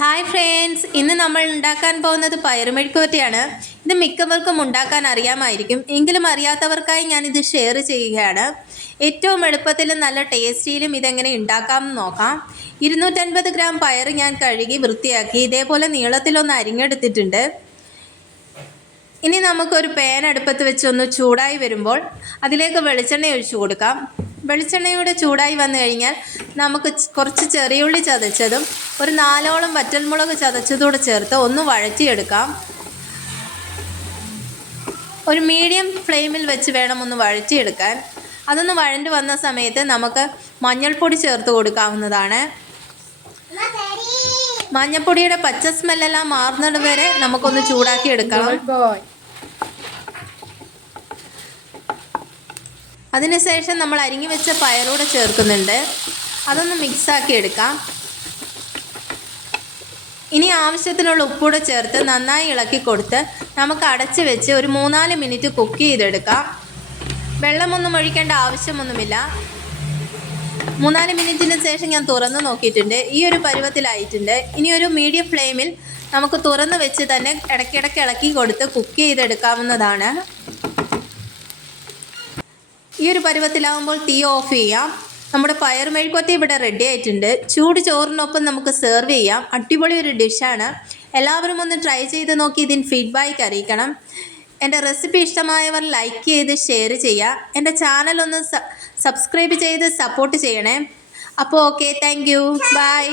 Hi friends, ഇന്ന് നമ്മൾ ഉണ്ടാക്കാൻ പോകുന്നത് പയറുമെഴുക്കുവരട്ടിയാണ്. ഇത് മിക്കവർക്കും ഉണ്ടാക്കാൻ അറിയാമായിരിക്കും. എങ്കിലും അറിയാത്തവർക്കായി ഞാനിത് ഷെയർ ചെയ്യുകയാണ്. ഏറ്റവും എളുപ്പത്തിലും നല്ല ടേസ്റ്റിയിലും ഇതെങ്ങനെ ഉണ്ടാക്കാമെന്ന് നോക്കാം. 250 ഗ്രാം പയർ ഞാൻ കഴുകി വൃത്തിയാക്കി ഇതേപോലെ നീളത്തിലൊന്ന് അരിഞ്ഞെടുത്തിട്ടുണ്ട്. ഇനി നമുക്കൊരു പാൻ അടുപ്പത്ത് വെച്ച് ഒന്ന് ചൂടായി വരുമ്പോൾ അതിലേക്ക് വെളിച്ചെണ്ണ ഒഴിച്ചു കൊടുക്കാം. വെളിച്ചെണ്ണയുടെ ചൂടായി വന്നു കഴിഞ്ഞാൽ നമുക്ക് കുറച്ച് ചെറിയുള്ളി ചതച്ചതും ഒരു 4ഓളം വറ്റൽമുളക് ചതച്ചതൂടെ ചേർത്ത് ഒന്ന് വഴറ്റിയെടുക്കാം. ഒരു മീഡിയം ഫ്ലെയിമിൽ വെച്ച് വേണം ഒന്ന് വഴറ്റിയെടുക്കാൻ. അതൊന്ന് വഴണ്ട് വന്ന സമയത്ത് നമുക്ക് മഞ്ഞൾപ്പൊടി ചേർത്ത് കൊടുക്കാവുന്നതാണ്. മഞ്ഞൾപ്പൊടിയുടെ പച്ച സ്മെല്ലെല്ലാം മാറുന്നത് വരെ നമുക്കൊന്ന് ചൂടാക്കി എടുക്കാം. അതിനുശേഷം നമ്മൾ അരിഞ്ഞു വെച്ച പയറൂടെ ചേർക്കുന്നുണ്ട്. അതൊന്ന് മിക്സാക്കി എടുക്കാം. ഇനി ആവശ്യത്തിനുള്ള ഉപ്പൂടെ ചേർത്ത് നന്നായി ഇളക്കി കൊടുത്ത് നമുക്ക് അടച്ച് വെച്ച് ഒരു 3-4 മിനിറ്റ് കുക്ക് ചെയ്തെടുക്കാം. വെള്ളമൊന്നും ഒഴിക്കേണ്ട ആവശ്യമൊന്നുമില്ല. 3-4 മിനിറ്റിന് ശേഷം ഞാൻ തുറന്ന് നോക്കിയിട്ടുണ്ട്. ഈ ഒരു പരുവത്തിലായിട്ടുണ്ട്. ഇനി ഒരു മീഡിയം ഫ്ലെയിമിൽ നമുക്ക് തുറന്ന് വെച്ച് തന്നെ ഇടയ്ക്കിടയ്ക്ക് ഇളക്കി കൊടുത്ത് കുക്ക് ചെയ്തെടുക്കാവുന്നതാണ്. ഈ ഒരു പരുവത്തിലാവുമ്പോൾ തീ ഓഫ് ചെയ്യാം. നമ്മുടെ പയർ മെഴുക്കുവരട്ടി ഇവിടെ റെഡി ആയിട്ടുണ്ട്. ചൂട് ചോറിനൊപ്പം നമുക്ക് സെർവ് ചെയ്യാം. അടിപൊളി ഒരു ഡിഷാണ്. എല്ലാവരും ഒന്ന് ട്രൈ ചെയ്ത് നോക്കി ഇതിന് ഫീഡ്ബാക്ക് അറിയിക്കണം. എൻ്റെ റെസിപ്പി ഇഷ്ടമായവർ ലൈക്ക് ചെയ്ത് ഷെയർ ചെയ്യുക. എൻ്റെ ചാനൽ ഒന്ന് സബ്സ്ക്രൈബ് ചെയ്ത് സപ്പോർട്ട് ചെയ്യണേ. അപ്പോൾ ഓക്കെ, താങ്ക് യു, ബൈ.